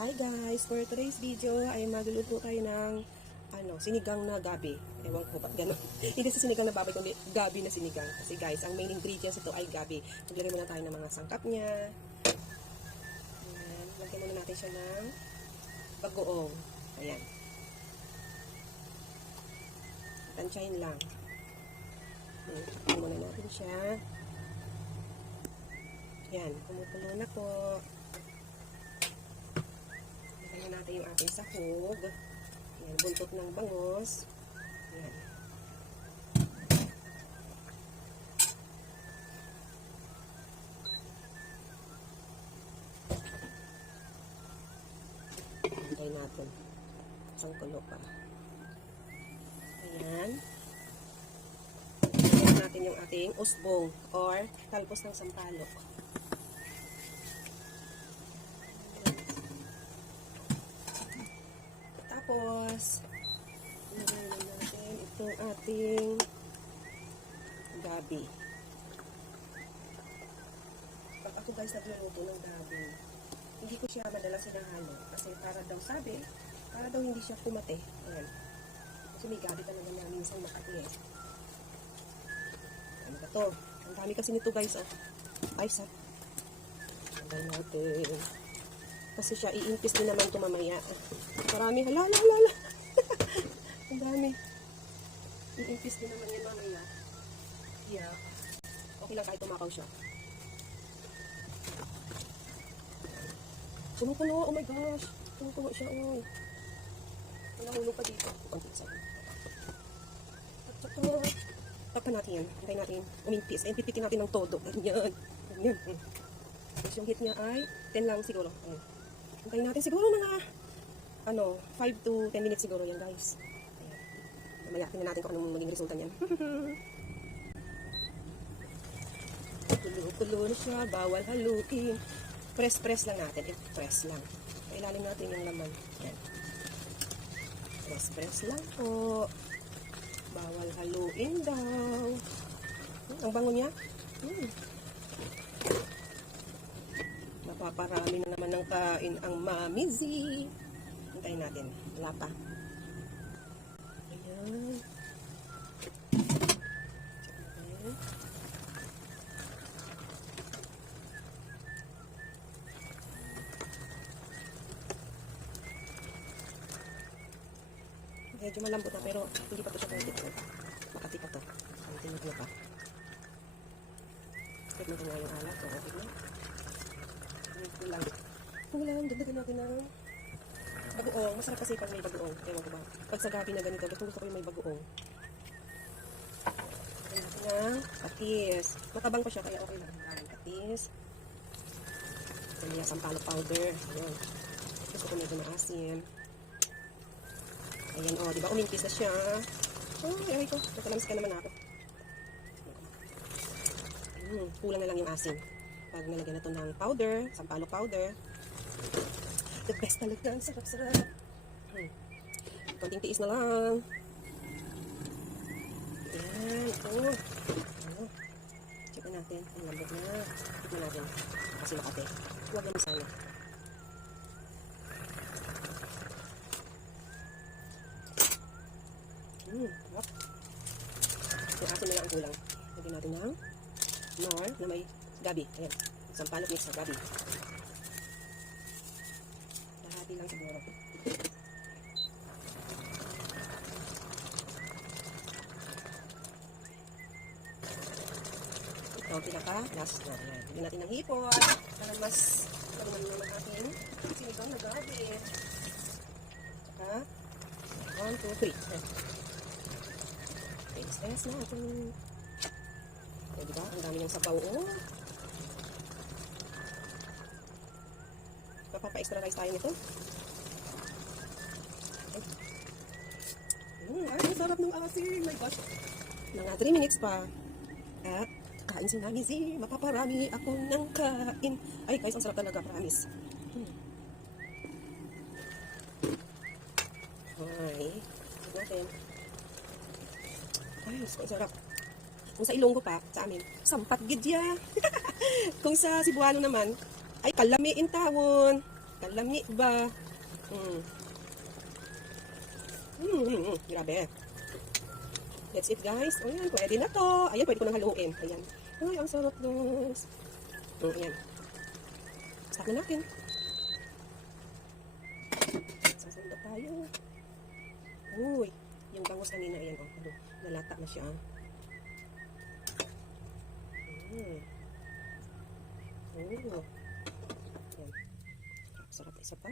Hi guys! For today's video ay magluluto tayo ng sinigang na gabi. Ewan ko ba't gano'n. Hindi sa sinigang na baboy kundi gabi na sinigang. Kasi guys, ang main ingredients ito ay gabi. Maglagay muna tayo ng mga sangkap niya. Ayan. Lagyan muna natin siya ng bagoong. Ayan. Tansyahin lang. Lagyan muna natin siya. Ayan. Kumukulo na po. Lagyan natin yung ating sahog. Ayan, buntot ng bangos. Ayan. Hintayin natin. Isang kulo pa. Ayan. Lagyan natin yung ating usbong or talpos ng sampalok. Tapos, lagyan natin itong ating gabi. Pag ako guys nagluluto ng gabi, hindi ko siya madalas sinahalo. Kasi para daw hindi siya kumate. Ayan. Kasi may gabi talaga na minsan makati eh. Ano ba to? Ang dami kasi nito guys oh. Guys ah. Lagyan natin. Kasi siya iimpis din naman ito mamaya. Marami. Hala. Ang dami. Iimpis din naman yan mamaya. Yeah. Okay lang kahit tumakaw siya. Puno-puno. Oh my gosh. Puno-puno siya. Oh. Nahulog pa dito. Konti sa Takpan natin yan. Hintayin natin umimpis. Ayun, pipitin natin ng todo. Ganyan. Tapos yung heat niya ay 10 lang siguro. Ayun. Hintayin natin siguro mga 5 to 10 minutes siguro yan guys. Ayan. Mamaya tingnan natin kung anong maging resulta niyan. Kulo na siya, bawal haluin. Press lang natin. Press lang. Kailalim natin yung laman. Ayan. Press lang po. Bawal haluin daw. Ang bango niya. Napaparami na naman ng kain ang Mami Z. Hintayin natin. Wala pa. Ayan. Ayan. Medyo malambot na pero hindi pa ito siya pwede. Makati pa ito. Tinog na pa. Tignan ko nga yung alat. Okay na. Kulang. Dagdagan natin ng bagoong. Masarap kasi pag may bagoong. Ewan ko ba? Pag sa gabi na ganito, gusto ko yung may bagoong. Lagyan natin ng patis. Matabang pa siya kaya okay lang. Patis. Lagyan sampalok powder. Ayan. Gusto ko medyo maasim. Ayan o, diba? Umimpis na siya. Ay ko. Natalamis ka naman ako. Kulang na lang yung asin. Pag nalagyan na ito ng powder, sampalok powder. The best talaga. Sarap-sarap. Konting tiis na lang. Ayan, ito. Check natin. Ang lambot na. Tignan natin. Kasi makate. Huwag naman sana. Sarap. Yung asin na lang ang kulang. Lagyan natin ng nor na may gabi. Ayan. Sampalok mix sa gabi. Lahati lang siguro. Ito, pinaka last na. Ayan. Lagyan natin ng hipon para mas naman naman ating sinigang na gabi. Tsaka 1, 2, 3. Ayan. Taste natin. Okay, diba? Ang dami niyang sabaw. Mapapa-extra rice tayo nito. Ay, sarap ng asin. My gosh. Mga 3 minutes pa. At kain si Mami Z. Mapaparami ako ng kain. Ay, guys, ang sarap talaga. Promise. Ay. Natin. Ay, ang sarap. Kung sa Ilonggo pa, sa amin, sampat gidya. Kung sa Cebuano naman, ay kalami in tawon. Kalami ba? Grabe. That's it guys. Ayan, pwede na to. Ayan, pwede ko nang haluin. Ayan. Ay, ang sarap guys. Ayan. Stop na natin. Sasanda tayo. Uy, yung bangus kanina, ayan. Oh, ano, nalata na siya. Oh. Ayan. Sarap isa pa.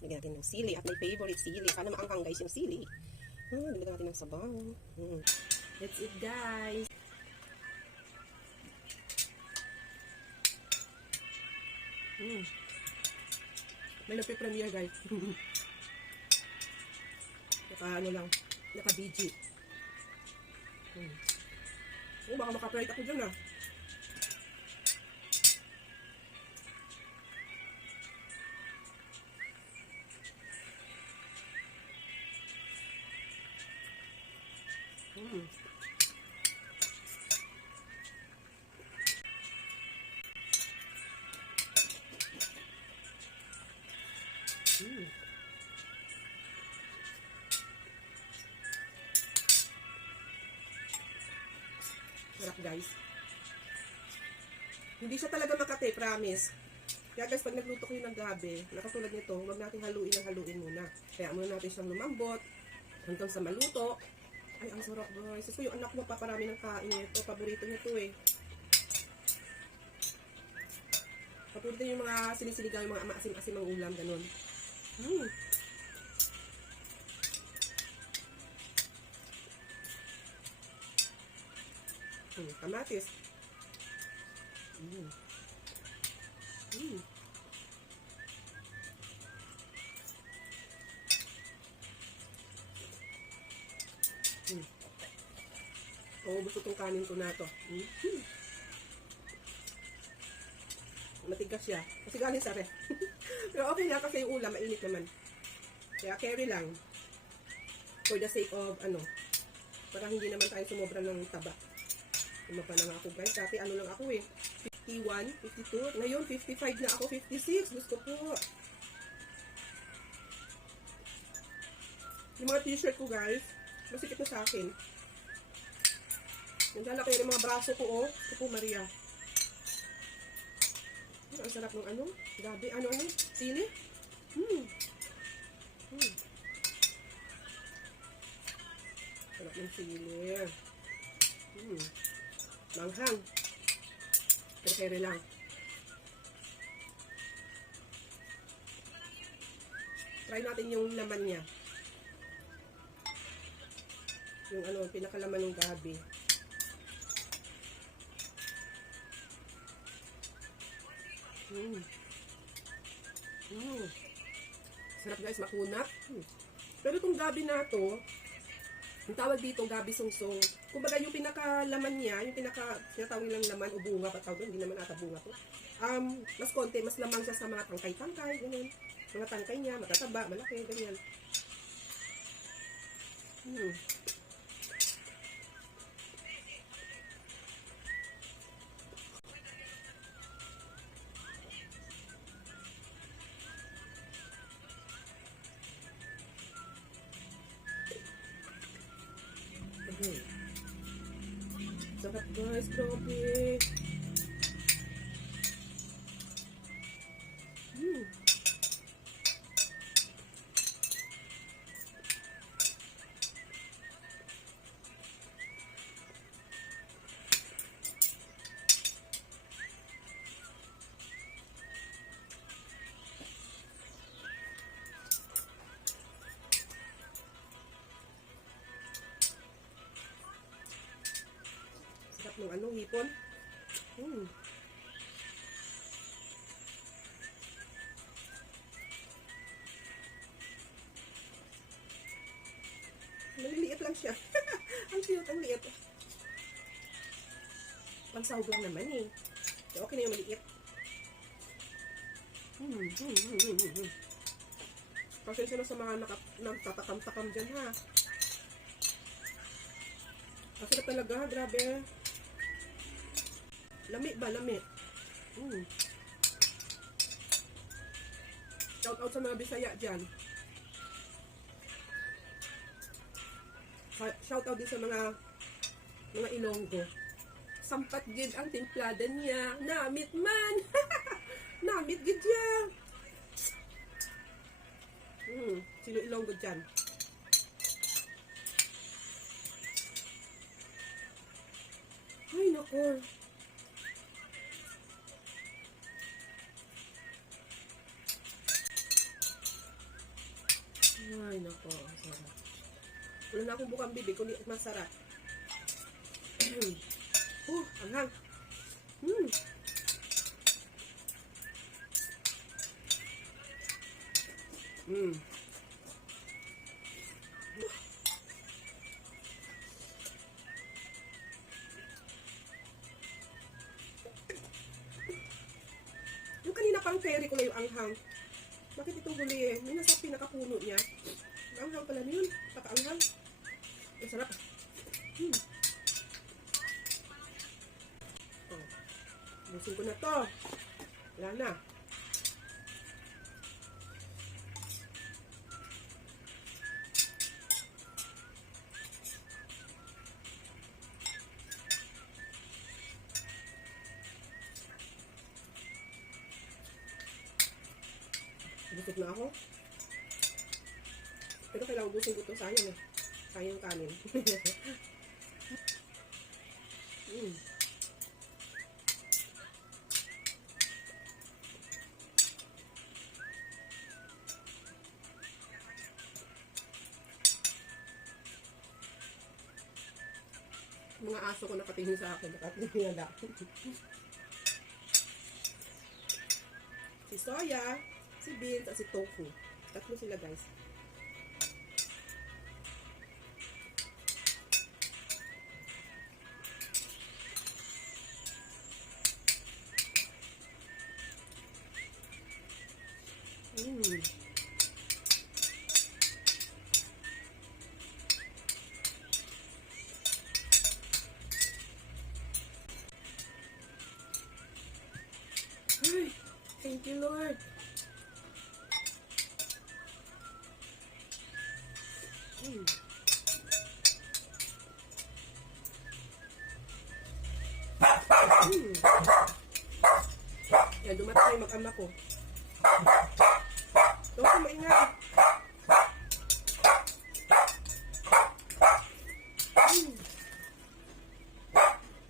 Lagyan natin ng sili. At my favorite sili. Sana maanghang guys yung sili. Lagyan natin ng sabaw. That's it guys. May nagpe-premiere guys. Naka ano lang. Naka BG. Baka makaprite ako dyan ah. Sarap guys. Hindi siya talaga makate, promise. Kaya guys, pag nagluto kayo ng gabi, nakatulad nito, huwag natin haluin muna. Kaya muna natin siyang lumambot hanggang sa maluto. Ay, ang sarap guys. So, yung anak mo paparami ng kain nito. Paborito niya to eh. Paborito yung mga sinisiligang, yung mga maasim-asim ang ulam, ganun. Kamatis. Gusto itong kanin ko na to. Matigas siya. Kasi galing sa ref. Pero okay na kasi yung ulam, mainit naman. Kaya carry lang. For the sake of, para hindi naman tayo sumobra ng taba. Pa na ako guys. Dati lang ako eh. 51, 52. Ngayon 55 na ako. 56. Gusto ko. Yung mga t-shirt ko guys. Masikip na sa akin. Yung lalaki yung mga braso ko oh. Ito po Maria. Ang sarap ng gabi. Sili? Sarap ng sili. Manghang. Pero lang. Try natin yung laman niya. Yung pinakalaman ng gabi. Sarap guys, makunat. Pero itong gabi na to, ang tawag dito, gabi sungsong. Kumbaga yung pinakalaman niya, yung sinatawag nilang laman o bunga, patawag hindi naman ata bunga to. Mas konti, mas lamang siya sa mga tangkay-tangkay, ganyan. Mga tangkay niya, matataba, malaki, ganyan. Sarap guys, grabe. Sarap ng hipon. Maliliit lang siya. Ang cute, ang liit. Pangsahog lang naman eh. Okay na yung maliit. Pasensya na sa mga nagtatakam-takam dyan ha. Masarap talaga, grabe. Lami ba? Lami. Shout out sa mga Bisaya dyan. Shout out din sa mga Ilonggo. Sampat gid ang timplada niya. Namit man. Namit gid niya. Sino Ilonggo dyan? Ay, nako. Ay, nako. Sarap. Wala na akong bukang bibig, kundi masarap. Anghang. Yung kanina pang ferry ko na yung anghang. Bakit itong huli eh? May nasa pinakapuno niya. Anghang pala na yun. Paka-anghang. Ang sarap. Busin ko na to. Wala na. Busog na ako. Pero kailangan ubusin ko ito. Sayang eh. Sayang kanin. Mga aso ko nakatingin sa akin. Nakatingin na si Soya, si Beans, at si Tofu. Tatlo sila guys. Ay, thank you Lord. Yan, dumatay mag-ama ko. Ito ko maingay.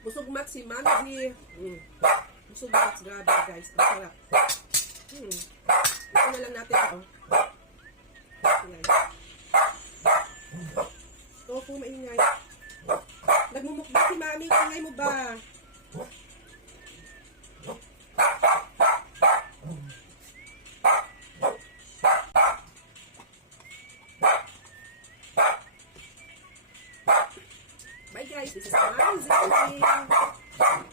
Busog mat si Manji. Busog mat, grabe guys. Ang sarap. Ito na lang natin ito. Yan. Tofu maingay. Nagmumukbang si Mami. Ingay mo ba? Bye guys, this is Mami.